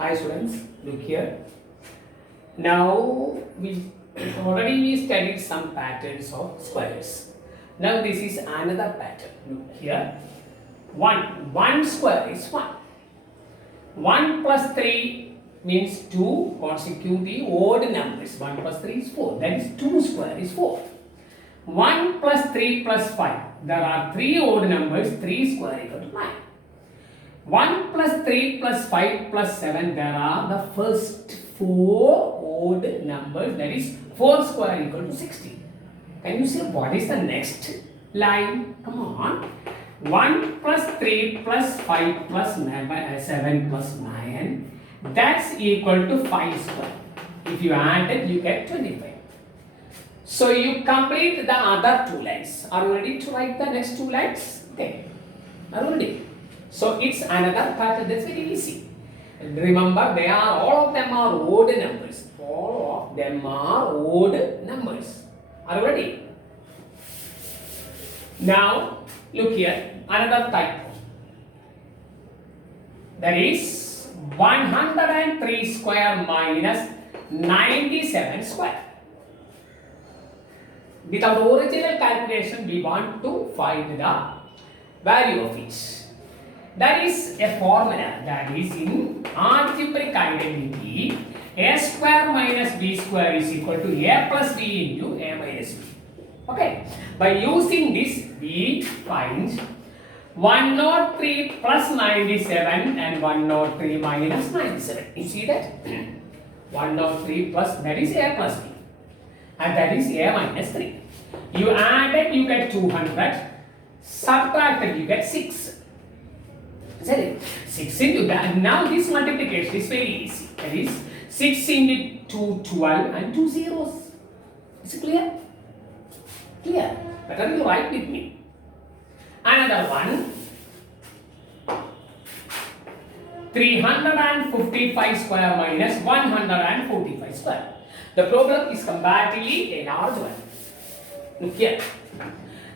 Hi students, look here. Now we studied some patterns of squares. Now this is another pattern. Look here. 1 square is 1. 1 plus 3 means 2 consecutive odd numbers. 1 plus 3 is 4. That is 2 square is 4. 1 plus 3 plus 5. There are 3 odd numbers. 3 square equal to 9. 1 plus 3 plus 5 plus 7, there are the first 4 odd numbers, that is 4 square equal to 16. Can you see what is the next line? Come on. 1 plus 3 plus 5 plus 7 plus 9, that's equal to 5 square. If you add it, you get 25. So you complete the other 2 lines. Are you ready to write the next 2 lines? Okay. Are you ready? So it's another pattern that's very easy. And remember, all of them are odd numbers. All of them are odd numbers. Are you ready? Now look here, another type. That is 103 square minus 97 square. Without original calculation, we want to find the value of each. That is a formula that is in algebraic identity. A square minus b square is equal to a plus b into a minus b. Okay. By using this, we find 103 plus 97 and 103 minus 97. You see that? 103 plus, that is a plus b. And that is a minus 3. You add it, you get 200. Subtracted, you get 6. Isn't it? 6 into that. Now this multiplication is very easy. That is 6 into 2, 12 and 2 zeros. Is it clear? Clear. Better you write with me. Another one. 355 square minus 145 square. The problem is comparatively a large one. Look here.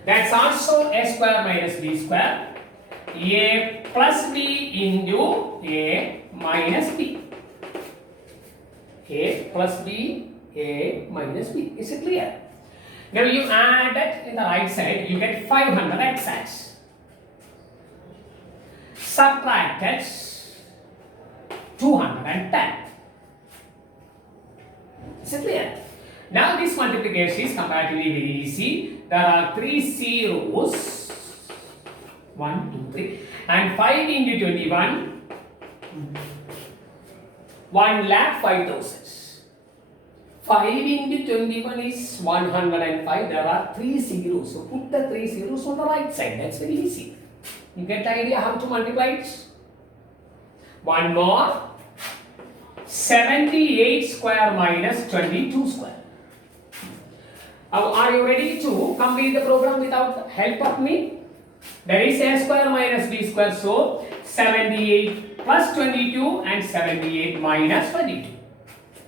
That's also a square minus b square. A plus b into a minus b. A plus b, a minus b. Is it clear? Now you add it in the right side, you get 500 exact. Subtract it, 210. Is it clear? Now this multiplication is comparatively very easy. There are 3 zeros. 1, 2, 3. And 5 into 21. 1,05,000. 5 into 21 is 105. There are 3 zeros. So put the 3 zeros on the right side. That's very easy. You get the idea how to multiply it? One more. 78 square minus 22 square. Now are you ready to complete the program without help of me? There is a square minus b square. So 78 plus 22 and 78 minus 22.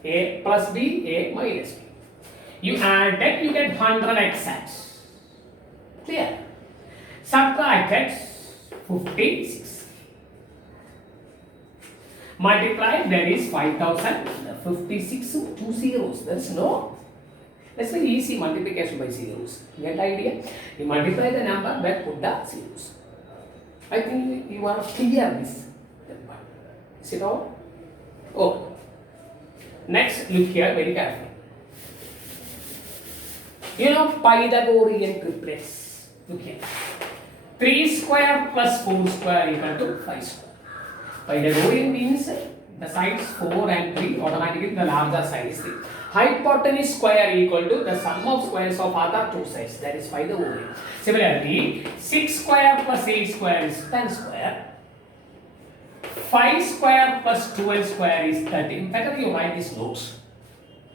A plus b, a minus b. You add that, you get 100 exact. Clear? Subtract it, 56. Multiply, there is 5000. 56, 2 zeros. That's very easy multiplication by zeros. You get the idea? You multiply the number, but put the zeros. I think you are clear this. Is it all? Oh. Next, look here very carefully. You know Pythagorean triplets. Look here. 3 square plus 4 square equal to 5 square. Pythagorean means the sides 4 and 3, automatically the larger side is 3. Hypotenuse square equal to the sum of squares of other 2 sides. That is Pythagorean. Similarly, 6 square plus 8 square is 10 square. 5 square plus 12 square is 13. Better you write these notes.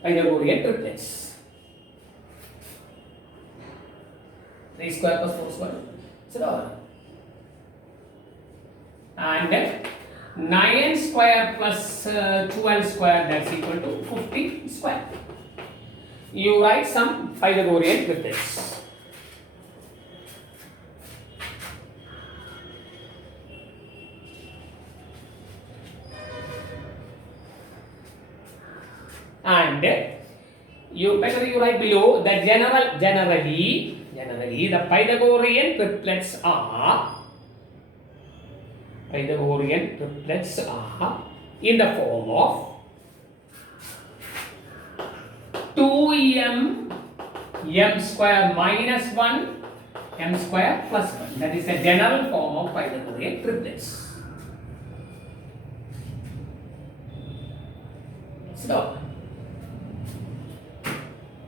Pythagorean triplets. 3 square plus 4 square. Is it all? And 9 square plus 12 square, that's equal to 50 square. You write some Pythagorean triplets. And you write below the generally the Pythagorean triplets are in the form of 2m m square minus 1 m square plus 1. That is the general form of Pythagorean triplets. So,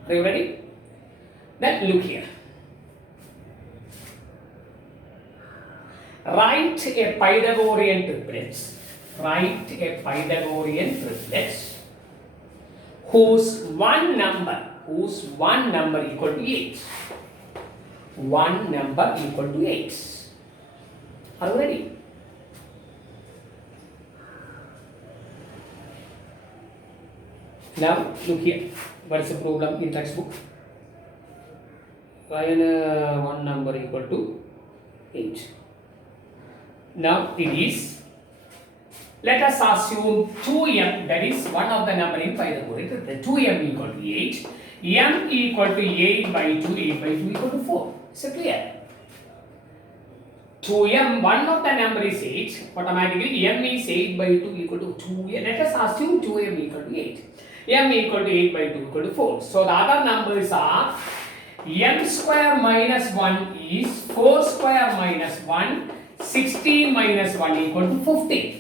are you ready? Then look here. Write a Pythagorean triplets. Whose one number equal to 8. One number equal to 8. Are you ready? Now look here. What is the problem in textbook? One number equal to 8. Now it is. Let us assume 2m, that is one of the number in Pythagorean. The 2m equal to 8. M equal to 8 by 2, 8 by 2 equal to 4. Is it clear? 2m, one of the number is 8. Automatically m is 8 by 2 equal to 2. Let us assume 2m equal to 8. M equal to 8 by 2 equal to 4. So the other numbers are m square minus 1 is 4 square minus 1. 16 minus 1 equal to 15.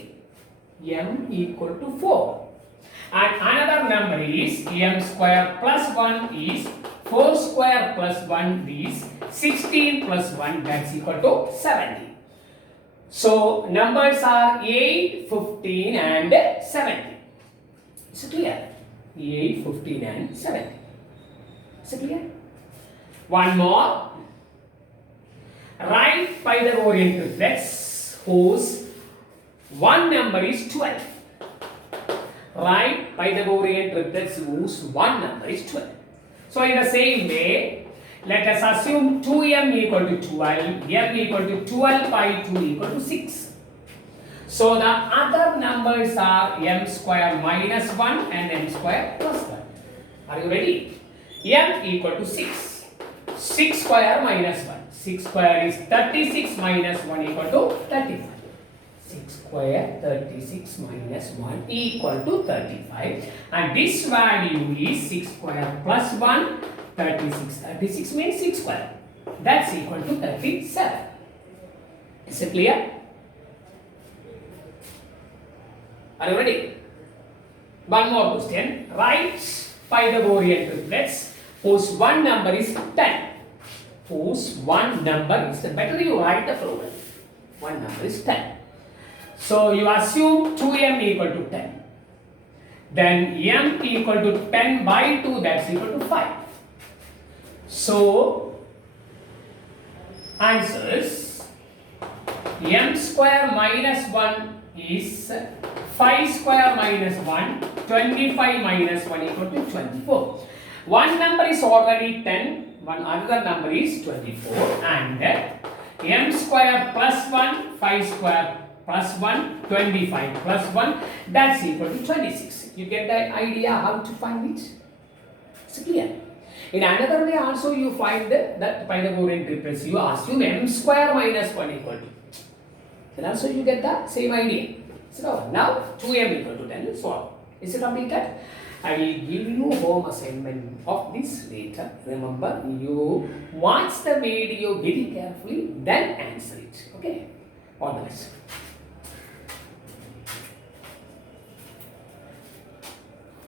M equal to 4. And another number is m square plus 1 is 4 square plus 1 is 16 plus 1, that's equal to 70. So numbers are 8, 15 and 70. Is it clear? 8, 15 and 70. Is it clear? One more. Write Pythagorean triplets whose one number is 12. Write Pythagorean triplets whose one number is 12. So in the same way, let us assume 2m equal to 12, m equal to 12 by 2 equal to 6. So the other numbers are m square minus 1 and m square plus 1. Are you ready? M equal to 6. 6 square minus 1. 6 square is 36 minus 1 equal to 35. 6 square 36 minus 1 equal to 35. And this value is 6 square plus 1, 36. 36 means 6 square. That's equal to 37. Is it clear? Are you ready? One more question. Write Pythagorean triplets whose one number is 10. Whose one number is 10. Better you write the problem. One number is 10. So you assume 2m equal to 10. Then m equal to 10 by 2, that's equal to 5. So answers m square minus 1 is 5 square minus 1, 25 minus 1 equal to 24. One number is already 10. One other number is 24, and m square plus 1, 5 square plus 1, 25 plus 1, that's equal to 26. You get the idea how to find it? It's clear. In another way also you find that Pythagorean triplets. You assume m square minus 1 equal to. Then also you get the same idea. So now 2m equal to 10 and so on. Is it completed? I will give you home assignment of this later. Remember, you watch the video very carefully, then answer it. Okay? All the best.